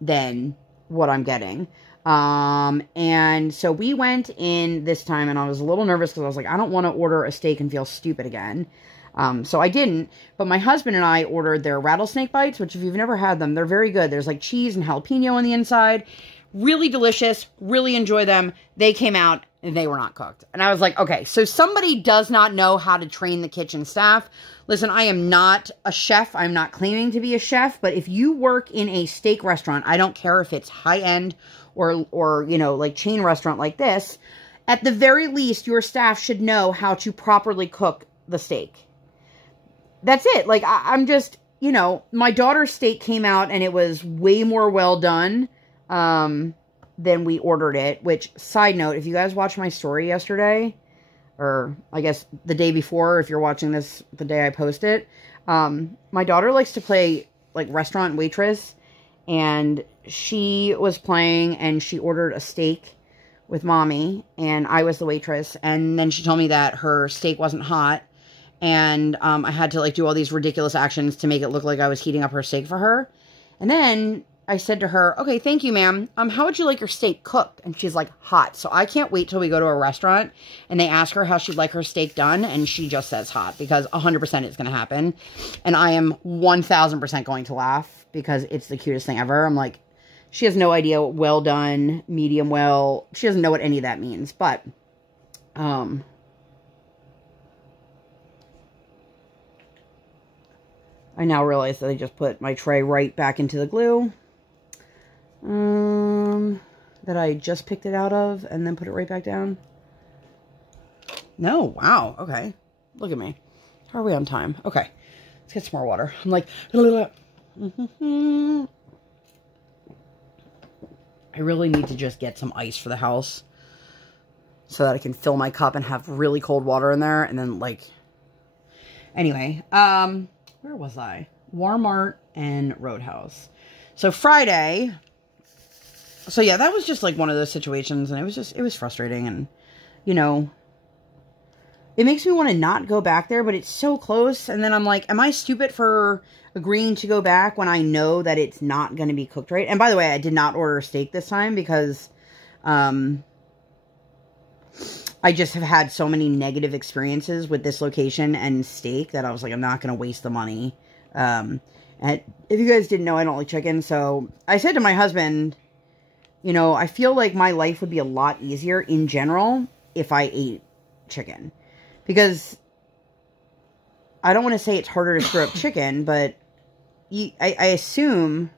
than what I'm getting. And so we went in this time, and I was a little nervous because I was like, I don't want to order a steak and feel stupid again. So I didn't, but my husband and I ordered their rattlesnake bites, which if you've never had them, they're very good. There's like cheese and jalapeno on the inside. Really delicious. Really enjoy them. They came out and they were not cooked. And I was like, okay, so somebody does not know how to train the kitchen staff. Listen, I am not a chef. I'm not claiming to be a chef, but if you work in a steak restaurant, I don't care if it's high end or, you know, like chain restaurant like this, at the very least, your staff should know how to properly cook the steak. That's it. Like, I'm just, you know, my daughter's steak came out and it was way more well done than we ordered it, which, side note, if you guys watched my story yesterday, or I guess the day before, if you're watching this the day I post it, my daughter likes to play, like, restaurant waitress, and she was playing, and she ordered a steak with mommy, and I was the waitress, and then she told me that her steak wasn't hot, and I had to, like, do all these ridiculous actions to make it look like I was heating up her steak for her, and then I said to her, okay, thank you, ma'am. How would you like your steak cooked? And she's like, hot. So I can't wait till we go to a restaurant and they ask her how she'd like her steak done. And she just says hot, because 100% it's going to happen. And I am 1000% going to laugh because it's the cutest thing ever. I'm like, she has no idea what well done, medium well. She doesn't know what any of that means. But, I now realize that I just put my tray right back into the glue. That I just picked it out of and then put it right back down. No, wow, okay. Look at me. How are we on time? Okay, let's get some more water. I'm like, I really need to just get some ice for the house so that I can fill my cup and have really cold water in there. And then, like, anyway, where was I? Walmart and Roadhouse. So Friday, so yeah, that was just like one of those situations, and it was frustrating, and, you know, it makes me want to not go back there, but it's so close, and then I'm like, am I stupid for agreeing to go back when I know that it's not going to be cooked right? And by the way, I did not order a steak this time because, I just have had so many negative experiences with this location and steak that I was like, I'm not going to waste the money. And if you guys didn't know, I don't like chicken. So I said to my husband, you know, I feel like my life would be a lot easier in general if I ate chicken. Because I don't want to say it's harder to screw up chicken, but I assume,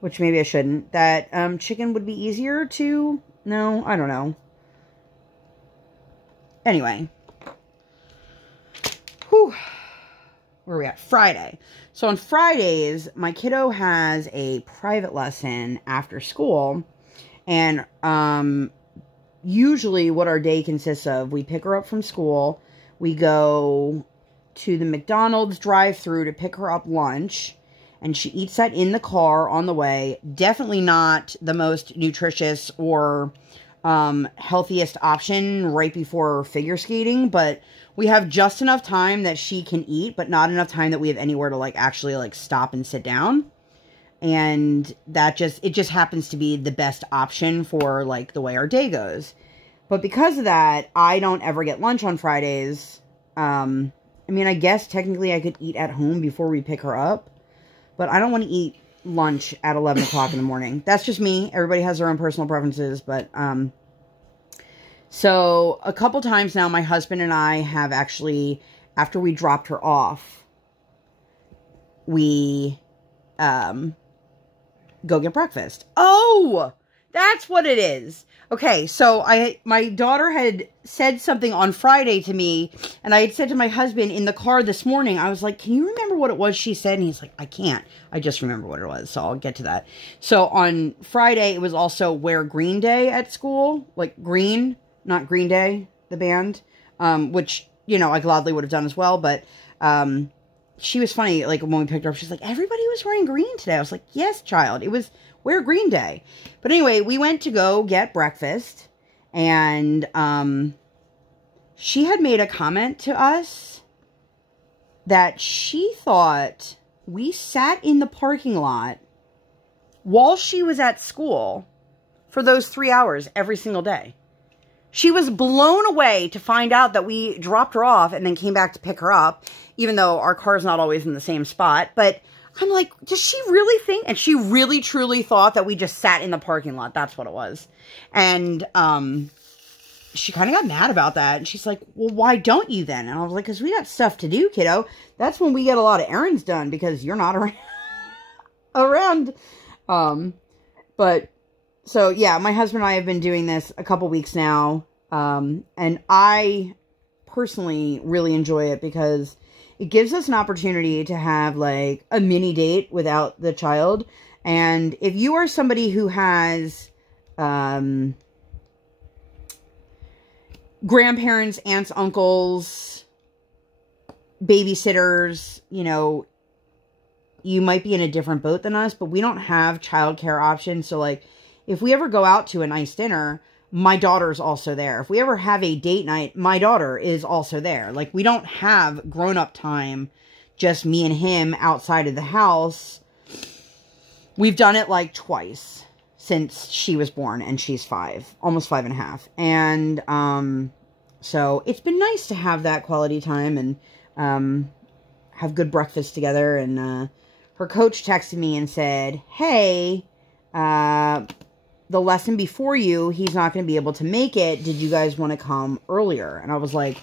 which maybe I shouldn't, that chicken would be easier to, no, I don't know. Anyway. Whew. Where are we at? Friday. So on Fridays, my kiddo has a private lesson after school. And usually what our day consists of, we pick her up from school. We go to the McDonald's drive-thru to pick her up lunch. And she eats that in the car on the way. Definitely not the most nutritious or healthiest option right before figure skating, but we have just enough time that she can eat, but not enough time that we have anywhere to, like, actually, like, stop and sit down. And that it just happens to be the best option for, like, the way our day goes. But because of that, I don't ever get lunch on Fridays. I mean, I guess technically I could eat at home before we pick her up, but I don't want to eat lunch at 11 o'clock in the morning. That's just me. Everybody has their own personal preferences, but, so a couple times now, my husband and I have actually, after we dropped her off, we, go get breakfast. Oh, that's what it is. Okay, so my daughter had said something on Friday to me, and I had said to my husband in the car this morning, I was like, can you remember what it was she said? And he's like, I can't. I just remember what it was, so I'll get to that. So on Friday, it was also Wear Green Day at school, like Green, not Green Day, the band, which, you know, I gladly would have done as well, but she was funny, like, when we picked her up, she's like, everybody was wearing green today. I was like, yes, child, it was Wear Green Day. But anyway, we went to go get breakfast, and she had made a comment to us that she thought we sat in the parking lot while she was at school for those 3 hours every single day. She was blown away to find out that we dropped her off and then came back to pick her up, even though our car's not always in the same spot. But I'm like, does she really think? And she really, truly thought that we just sat in the parking lot. That's what it was. And she kind of got mad about that. And she's like, well, why don't you then? And I was like, because we got stuff to do, kiddo. That's when we get a lot of errands done because you're not around. But... So, yeah, my husband and I have been doing this a couple weeks now, and I personally really enjoy it because it gives us an opportunity to have, like, a mini date without the child, and if you are somebody who has grandparents, aunts, uncles, babysitters, you know, you might be in a different boat than us, but we don't have childcare options, so, like, if we ever go out to a nice dinner, my daughter's also there. If we ever have a date night, my daughter is also there. Like, we don't have grown-up time, just me and him outside of the house. We've done it, like, twice since she was born, and she's 5, almost 5.5. And, so it's been nice to have that quality time and, have good breakfast together. And, her coach texted me and said, hey, the lesson before you, he's not going to be able to make it. Did you guys want to come earlier? And I was like,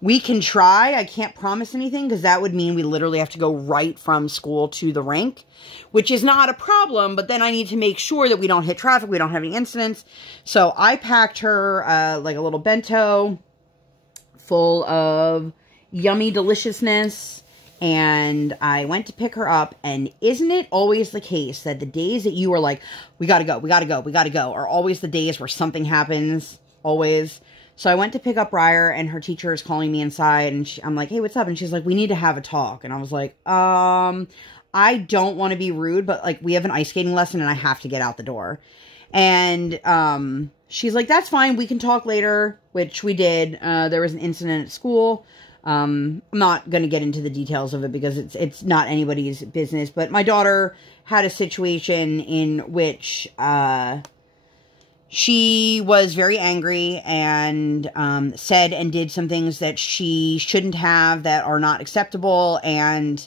we can try. I can't promise anything because that would mean we literally have to go right from school to the rink, which is not a problem. But then I need to make sure that we don't hit traffic. We don't have any incidents. So I packed her like a little bento full of yummy deliciousness. And I went to pick her up, and isn't it always the case that the days that you are like, we gotta go, are always the days where something happens, always. So I went to pick up Ryer, and her teacher is calling me inside, and I'm like, hey, what's up? And she's like, we need to have a talk. And I was like, I don't want to be rude, but, like, we have an ice skating lesson, and I have to get out the door. And she's like, that's fine, we can talk later, which we did. There was an incident at school. I'm not going to get into the details of it because it's not anybody's business, but my daughter had a situation in which, she was very angry and, said and did some things that she shouldn't have that are not acceptable. And,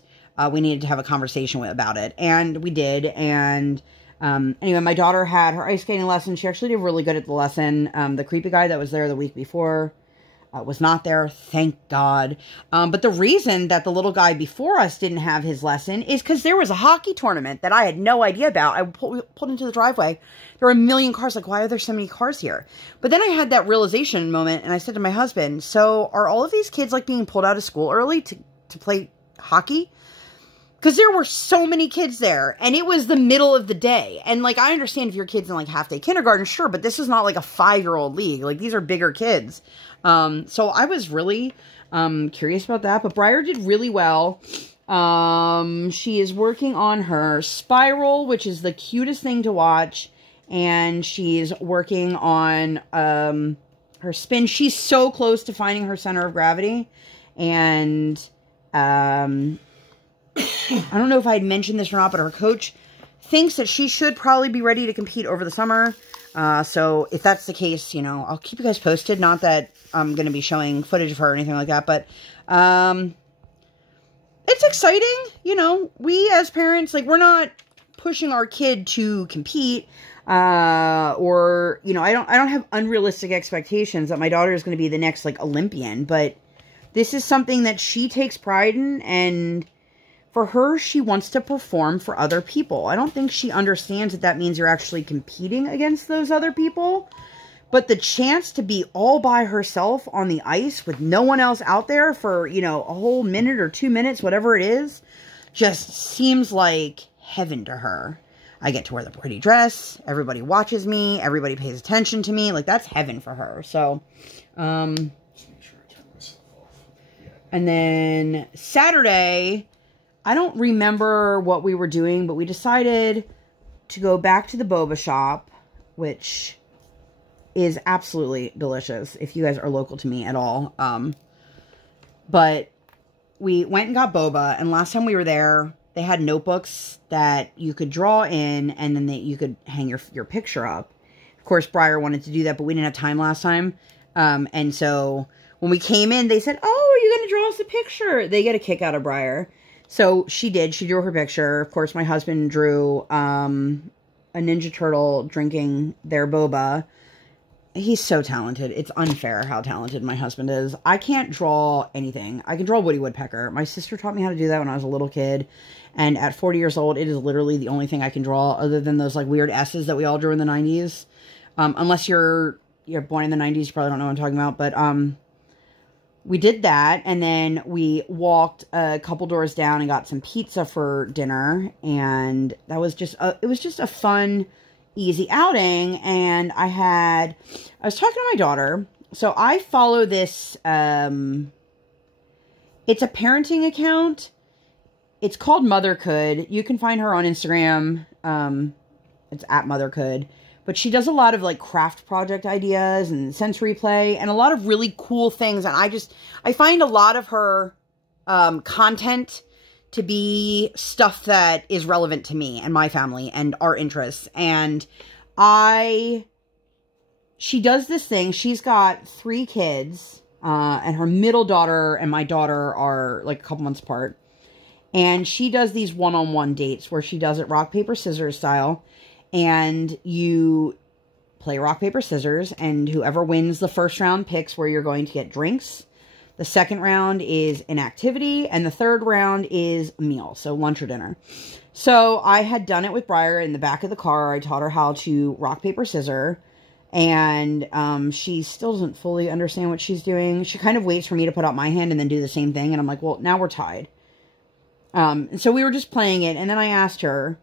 we needed to have a conversation about it, and we did. And, anyway, my daughter had her ice skating lesson. She actually did really good at the lesson. The creepy guy that was there the week before, was not there, thank God. But the reason that the little guy before us didn't have his lesson is because there was a hockey tournament that I had no idea about. I pulled into the driveway. There were a million cars. Like, why are there so many cars here? But then I had that realization moment, and I said to my husband, so are all of these kids, like, being pulled out of school early to play hockey? Because there were so many kids there, and it was the middle of the day. And, like, I understand if your kid's in, like, half-day kindergarten, sure, but this is not, like, a 5-year-old league. Like, these are bigger kids. So I was really curious about that, but Briar did really well. She is working on her spiral, which is the cutest thing to watch, and she's working on her spin. She's so close to finding her center of gravity, and I don't know if I had mentioned this or not, but her coach thinks that she should probably be ready to compete over the summer. So if that's the case, you know, I'll keep you guys posted. Not that I'm going to be showing footage of her or anything like that, but, it's exciting. You know, we as parents, like, we're not pushing our kid to compete, or, you know, I don't have unrealistic expectations that my daughter is going to be the next, like, Olympian, but this is something that she takes pride in, and for her, she wants to perform for other people. I don't think she understands that means you're actually competing against those other people. But the chance to be all by herself on the ice with no one else out there for, you know, a whole minute or 2 minutes, whatever it is, just seems like heaven to her. I get to wear the pretty dress. Everybody watches me. Everybody pays attention to me. Like, that's heaven for her. So, and then Saturday, I don't remember what we were doing, but we decided to go back to the Boba shop, which is absolutely delicious if you guys are local to me at all. But we went and got boba, and last time we were there, they had notebooks that you could draw in, and then you could hang your picture up. Of course, Briar wanted to do that, but we didn't have time last time. And so when we came in, they said, "Oh, are you going to draw us a picture?" They get a kick out of Briar. So she did. She drew her picture. Of course, my husband drew a Ninja Turtle drinking their boba. He's so talented. It's unfair how talented my husband is. I can't draw anything. I can draw Woody Woodpecker. My sister taught me how to do that when I was a little kid. And at 40 years old, it is literally the only thing I can draw other than those like weird S's that we all drew in the 90s. Unless you're born in the 90s, you probably don't know what I'm talking about. But we did that, and then we walked a couple doors down and got some pizza for dinner. And that was just it was just a fun, easy outing. And I was talking to my daughter. So I follow this, it's a parenting account. It's called Mother Could. You can find her on Instagram. It's at Mother Could. But she does a lot of like craft project ideas and sensory play and a lot of really cool things. And I find a lot of her content to be stuff that is relevant to me and my family and our interests. And she does this thing. She's got 3 kids, and her middle daughter and my daughter are like a couple months apart. And she does these one-on-one dates where she does it rock, paper, scissors style. And you play rock, paper, scissors, and whoever wins the first round picks where you're going to get drinks. The second round is an activity, and the third round is a meal, so lunch or dinner. So I had done it with Briar in the back of the car. I taught her how to rock, paper, scissor, and she still doesn't fully understand what she's doing. She kind of waits for me to put out my hand and then do the same thing, and I'm like, well, now we're tied. And so we were just playing it, and then I asked her,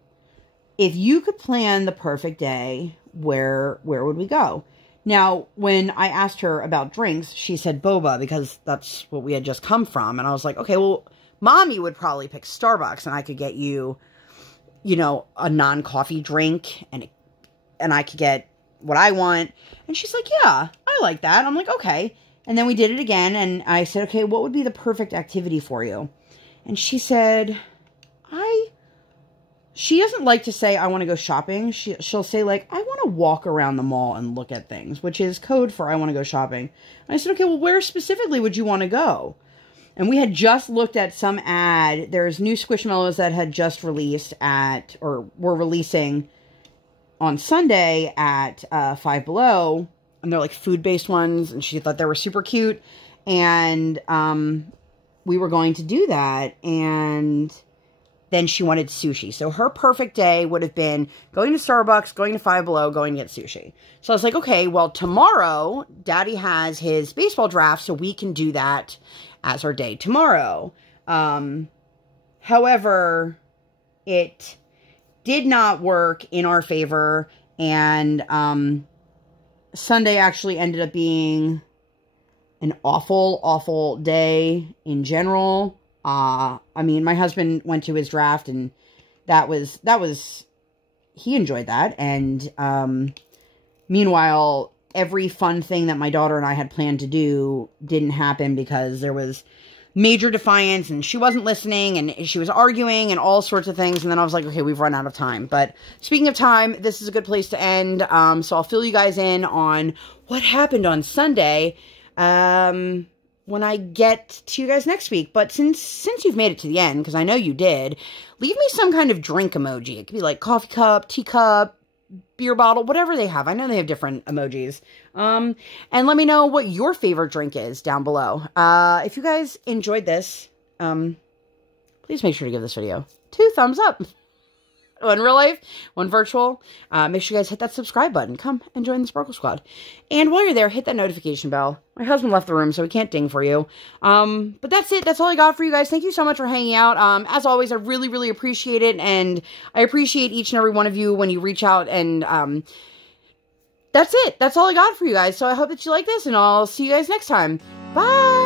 if you could plan the perfect day, where would we go? Now, when I asked her about drinks, she said Boba, because that's what we had just come from. And I was like, okay, well, Mommy would probably pick Starbucks, and I could get you, a non-coffee drink, and I could get what I want. And she's like, yeah, I like that. I'm like, okay. And then we did it again, and I said, okay, what would be the perfect activity for you? And she said, she doesn't like to say, I want to go shopping. She'll say, like, I want to walk around the mall and look at things, which is code for I want to go shopping. And I said, okay, well, where specifically would you want to go? And we had just looked at some ad. There's new Squishmallows that had just released or were releasing on Sunday at Five Below. And they're like food-based ones. And she thought they were super cute. And we were going to do that. And then she wanted sushi. So her perfect day would have been going to Starbucks, going to Five Below, going to get sushi. So I was like, okay, well, tomorrow, Daddy has his baseball draft, so we can do that as our day tomorrow. However, it did not work in our favor, and Sunday actually ended up being an awful, awful day in general. I mean, my husband went to his draft, and he enjoyed that. And, meanwhile, every fun thing that my daughter and I had planned to do didn't happen because there was major defiance, and she wasn't listening, and she was arguing, and all sorts of things. And then I was like, okay, we've run out of time. But speaking of time, this is a good place to end. So I'll fill you guys in on what happened on Sunday. When I get to you guys next week. But since you've made it to the end, because I know you did, leave me some kind of drink emoji. It could be like coffee cup, teacup, beer bottle, whatever they have. I know they have different emojis. And let me know what your favorite drink is down below. If you guys enjoyed this, please make sure to give this video 2 thumbs up. One real life, one virtual. Make sure you guys hit that subscribe button. Come and join the Sparkle Squad. And while you're there, hit that notification bell. My husband left the room, so he can't ding for you. But that's it. That's all I got for you guys. Thank you so much for hanging out. As always, I really, really appreciate it. And I appreciate each and every one of you when you reach out. And that's it. That's all I got for you guys. So I hope that you like this, and I'll see you guys next time. Bye!